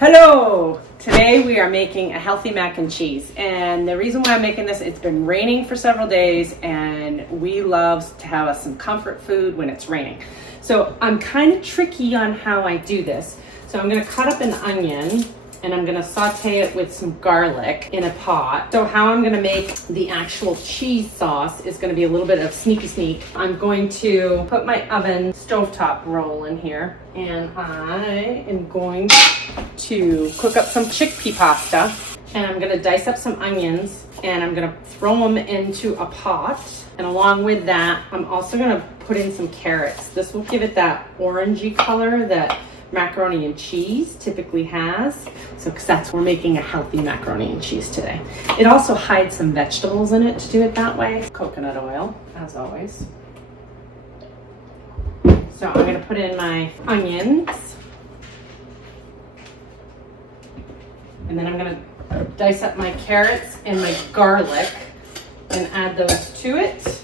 Hello! Today we are making a healthy mac and cheese, and the reason why I'm making this, it's been raining for several days and we love to have some comfort food when it's raining. So I'm kind of tricky on how I do this. So I'm going to cut up an onion and I'm going to saute it with some garlic in a pot. So how I'm going to make the actual cheese sauce is going to be a little bit of sneaky sneak. I'm going to put my oven stovetop roll in here, and I am going to cook up some chickpea pasta, and I'm going to dice up some onions and I'm going to throw them into a pot. And along with that, I'm also going to put in some carrots. This will give it that orangey color that macaroni and cheese typically has. So, because we're making a healthy macaroni and cheese today. It also hides some vegetables in it to do it that way. Coconut oil, as always. So I'm going to put in my onions. And then I'm going to dice up my carrots and my garlic and add those to it.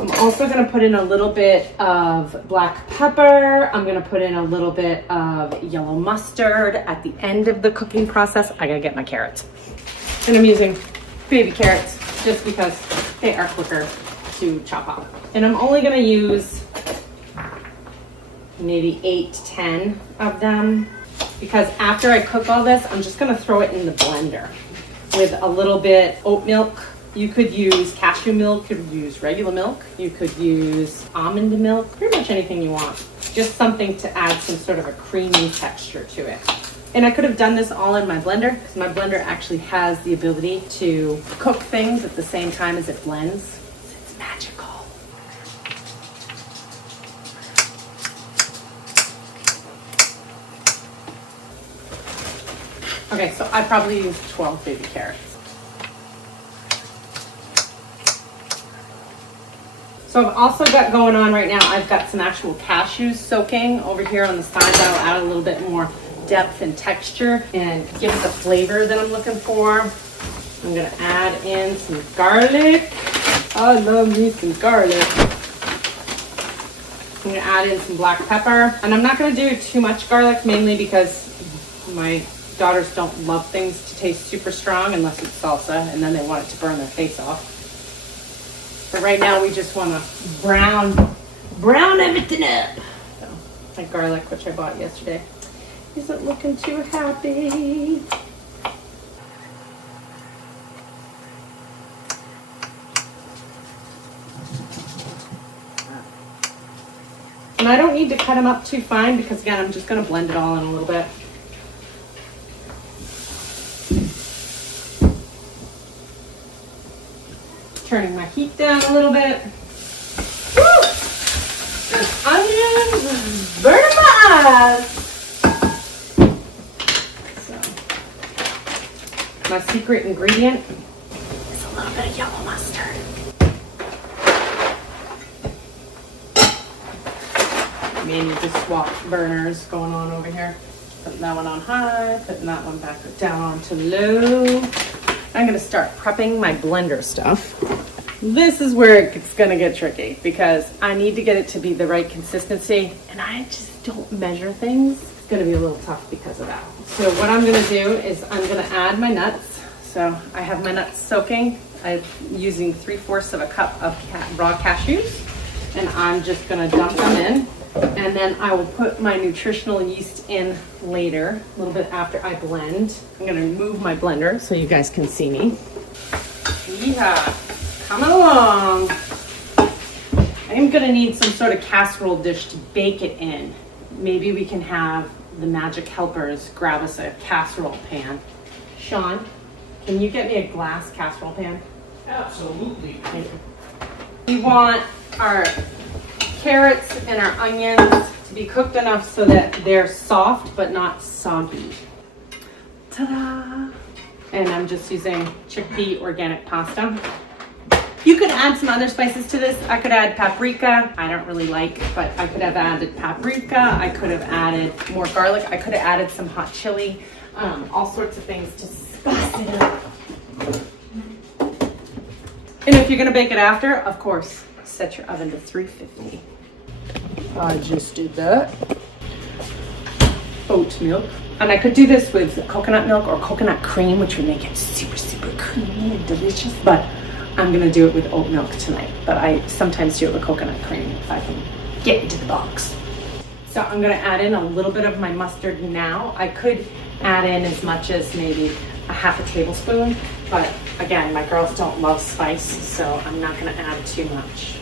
I'm also going to put in a little bit of black pepper. I'm going to put in a little bit of yellow mustard at the end of the cooking process. I got to get my carrots. And I'm using baby carrots just because they are quicker to chop up. And I'm only going to use maybe 8 to 10 of them, because after I cook all this, I'm just going to throw it in the blender with a little bit oat milk. You could use cashew milk, you could use regular milk, you could use almond milk, pretty much anything you want. Just something to add some sort of a creamy texture to it. And I could have done this all in my blender, because my blender actually has the ability to cook things at the same time as it blends. It's magical. Okay, so I probably used 12 baby carrots. So I've also got going on right now, I've got some actual cashews soaking over here on the side. That'll add a little bit more depth and texture and give it the flavor that I'm looking for. I'm gonna add in some garlic. I love me some garlic. I'm gonna add in some black pepper. And I'm not gonna do too much garlic, mainly because my daughters don't love things to taste super strong unless it's salsa, and then they want it to burn their face off. But right now we just want to brown everything up. So, my garlic, which I bought yesterday, isn't looking too happy. And I don't need to cut them up too fine, because again, I'm just going to blend it all in a little bit. Turning my heat down a little bit. Woo! These onions is burning my eyes. So, my secret ingredient is a little bit of yellow mustard. Maybe just swap burners going on over here. Putting that one on high, putting that one back down onto low. I'm going to start prepping my blender stuff. This is where it's going to get tricky, because I need to get it to be the right consistency, and I just don't measure things. It's going to be a little tough because of that. So what I'm going to do is I'm going to add my nuts. So I have my nuts soaking. I'm using 3/4 of a cup of raw cashews, and I'm just going to dump them in. And then I will put my nutritional yeast in later, a little bit after I blend. I'm gonna move my blender so you guys can see me. Yeehaw, coming along. I'm gonna need some sort of casserole dish to bake it in. Maybe we can have the magic helpers grab us a casserole pan. Sean, can you get me a glass casserole pan? Absolutely. Thank you. We want our carrots and our onions to be cooked enough so that they're soft but not soggy. Ta-da! And I'm just using chickpea organic pasta. You could add some other spices to this. I could add paprika. I don't really like, but I could have added paprika. I could have added more garlic. I could have added some hot chili. All sorts of things to spice it up. And if you're gonna bake it after, of course, set your oven to 350. I just did that. Oat milk. And I could do this with coconut milk or coconut cream, which would make it super, super creamy and delicious. But I'm gonna do it with oat milk tonight. But I sometimes do it with coconut cream if I can get into the box. So I'm gonna add in a little bit of my mustard now. I could add in as much as maybe a half a tablespoon, but again, my girls don't love spice, so I'm not gonna add too much.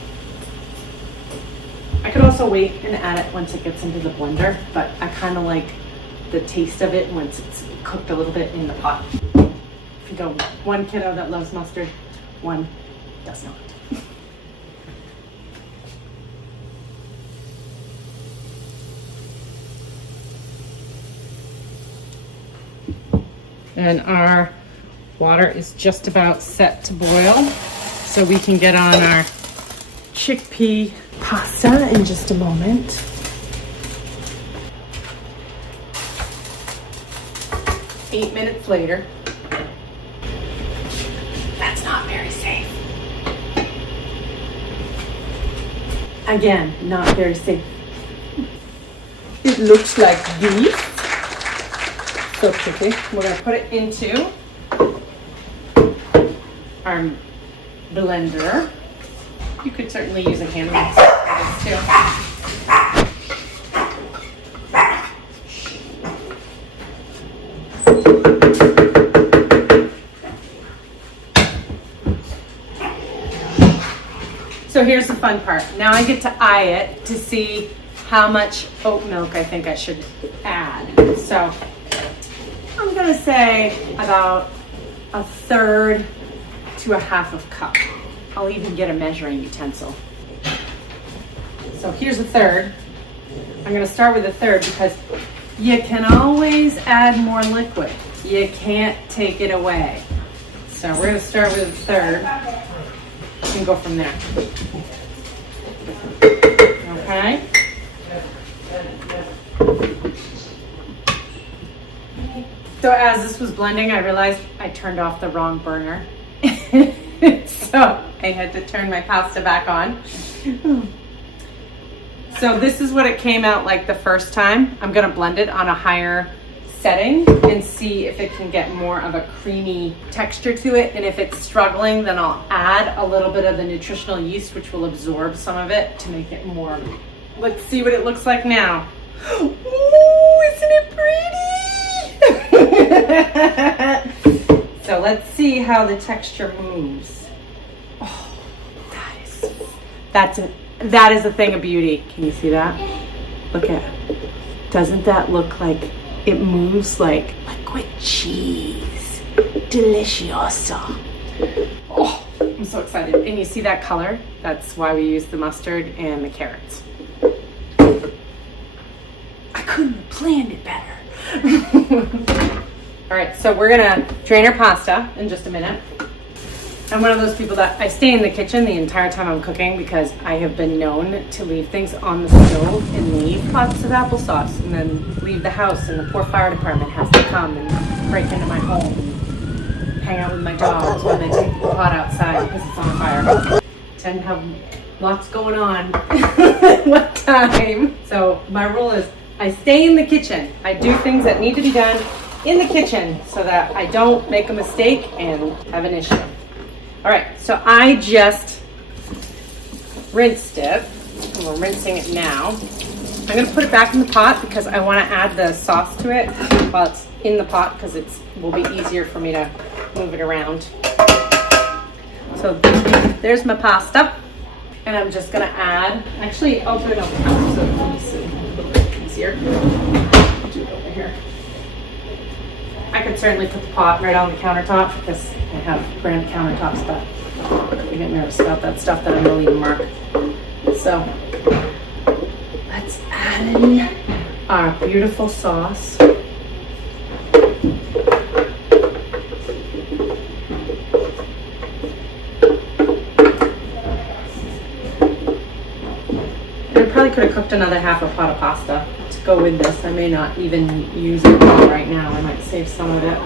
I could also wait and add it once it gets into the blender, but I kind of like the taste of it once it's cooked a little bit in the pot. You go one kiddo that loves mustard, one does not. And our water is just about set to boil, so we can get on our chickpea pasta in just a moment. Eight minutes later. That's not very safe. Again, not very safe. It looks like this. So pretty. We're gonna put it into our blender. You could certainly use a hand mixer for this too. So here's the fun part. Now I get to eye it to see how much oat milk I think I should add. So I'm gonna say about 1/3 to a 1/2 cup. I'll even get a measuring utensil. So here's 1/3. I'm gonna start with 1/3 because you can always add more liquid. You can't take it away. So we're gonna start with 1/3 and go from there. Okay? So as this was blending, I realized I turned off the wrong burner. So I had to turn my pasta back on. So this is what it came out like the first time. I'm gonna blend it on a higher setting and see if it can get more of a creamy texture to it. And if it's struggling, then I'll add a little bit of the nutritional yeast, which will absorb some of it to make it more. Let's see what it looks like now. Ooh, isn't it pretty? So let's see how the texture moves. Oh, that is a thing of beauty. Can you see that? Look at it. Doesn't that look like it moves like liquid cheese? Delicioso. Oh, I'm so excited. And you see that color? That's why we use the mustard and the carrots. I couldn't have planned it better. All right, so we're gonna drain our pasta in just a minute. I'm one of those people that I stay in the kitchen the entire time I'm cooking because I have been known to leave things on the stove and leave pots of applesauce and then leave the house, and the poor fire department has to come and break into my home and hang out with my dogs while they take the pot outside because it's on fire. I tend to have lots going on at one time. So my rule is I stay in the kitchen. I do things that need to be done in the kitchen so that I don't make a mistake and have an issue. All right, so I just rinsed it, and we're rinsing it now. I'm gonna put it back in the pot because I wanna add the sauce to it while it's in the pot because it will be easier for me to move it around. So there's my pasta, and I'm just gonna add, actually I'll do it on the counter so it's a little bit easier. I'll do it over here. I could certainly put the pot right on the countertop because I have granite countertops, but I get nervous about that stuff that I'm gonna leave a mark. So let's add in our beautiful sauce. I probably could have cooked another half a pot of pasta to go with this. I may not even use it all right now. I might save some of it.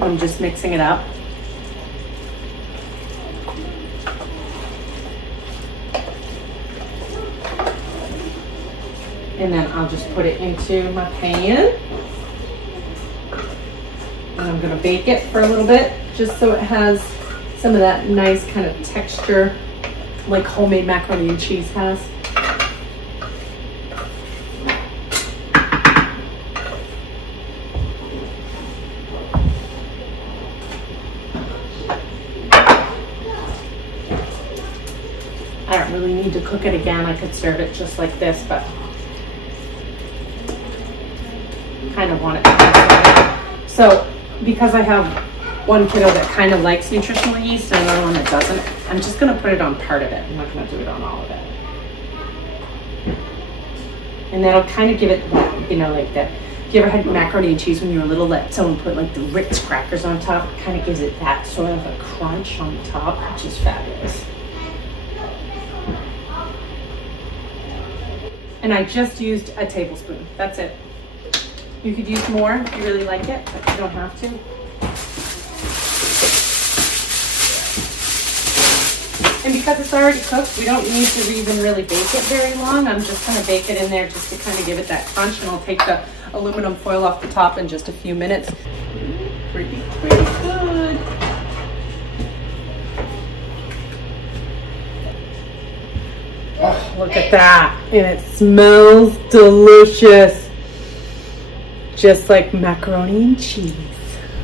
I'm just mixing it up. And then I'll just put it into my pan. And I'm gonna bake it for a little bit, just so it has some of that nice kind of texture like homemade macaroni and cheese has. I don't really need to cook it again. I could serve it just like this, but kind of want it to be. So because I have one kiddo that kind of likes nutritional yeast and another one that doesn't, I'm just going to put it on part of it. I'm not going to do it on all of it. And that'll kind of give it that, you know, like that. If you ever had macaroni and cheese when you were little, let someone put like the Ritz crackers on top, it kind of gives it that sort of a crunch on the top, which is fabulous. And I just used a tablespoon. That's it. You could use more if you really like it, but you don't have to. And because it's already cooked, we don't need to even really bake it very long. I'm just going to bake it in there just to kind of give it that crunch, and I'll take the aluminum foil off the top in just a few minutes. Pretty good. Oh, look at that. And it smells delicious. Just like macaroni and cheese.